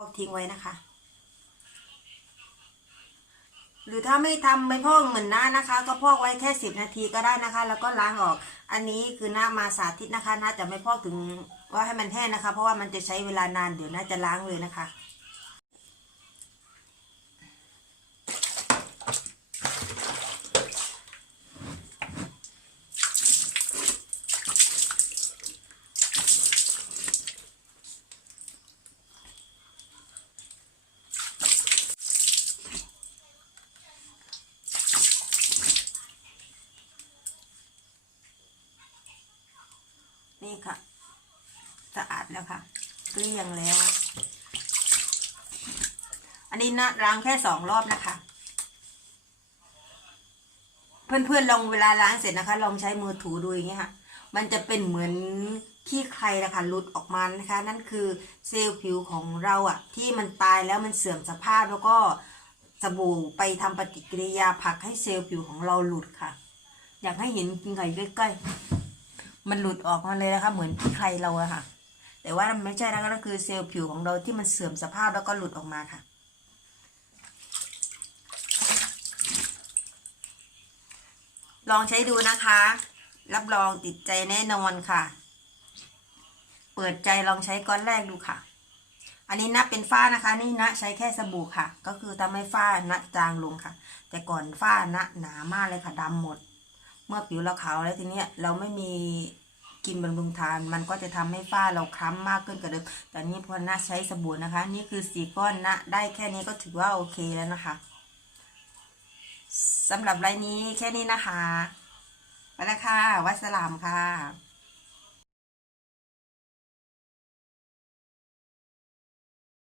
พอกทิ้งไว้นะคะ หรือถ้าไม่ทำไม่พอกเหมือนหน้านะคะ ก็พอกไว้แค่สิบนาทีก็ได้นะคะ แล้วก็ล้างออก อันนี้คือหน้ามาสาธิตนะคะน่าจะไม่พอกถึงว่าให้มันแห้งนะคะ เพราะว่ามันจะใช้เวลานานเดี๋ยวน่าจะล้างเลยนะคะ นี่ค่ะ สะอาดแล้วค่ะเกลี้ยงแล้ว อันนี้นะล้างแค่สองรอบนะคะ เพื่อนๆลองเวลาล้างเสร็จนะคะ ลองใช้มือถูดูอย่างเงี้ยค่ะ มันจะเป็นเหมือนขี้ใครนะคะหลุดออกมานะคะ นั่นคือเซลล์ผิวของเราอะที่มันตายแล้วมันเสื่อมสภาพแล้วก็สบู่ไปทำปฏิกิริยาผักให้เซลล์ผิวของเราหลุดค่ะ อยากให้เห็นกินไก่ใกล้ๆ มันหลุดออกมาเลยนะคะ เหมือนขี้ใครเราอะค่ะ แต่ว่ามันไม่ใช่นะคะก็คือเซลล์ผิวของเราที่มันเสื่อมสภาพแล้วก็หลุดออกมาค่ะ ลองใช้ดูนะคะ รับรองติดใจแน่นอนค่ะ เปิดใจลองใช้ก้อนแรกดูค่ะ อันนี้นะเป็นฝ้านะคะ นี่นะใช้แค่สบู่ค่ะ ก็คือทำให้ฝ้านะจางลงค่ะ แต่ก่อนฝ้านะหนามากเลยค่ะดำหมด เมื่อผิวเราขาวแล้วทีเนี้ยเราไม่มีกินบำรุงทาน มันก็จะทำให้ฝ้าเราคล้ำมากขึ้นกว่าเดิมแต่นี่พอนะใช้สบู่นะคะ นี่คือสีก้อนนะได้แค่นี้ก็ถือว่าโอเคแล้วนะคะสำหรับรายนี้แค่นี้นะคะไปแล้วค่ะวัสลามค่ะ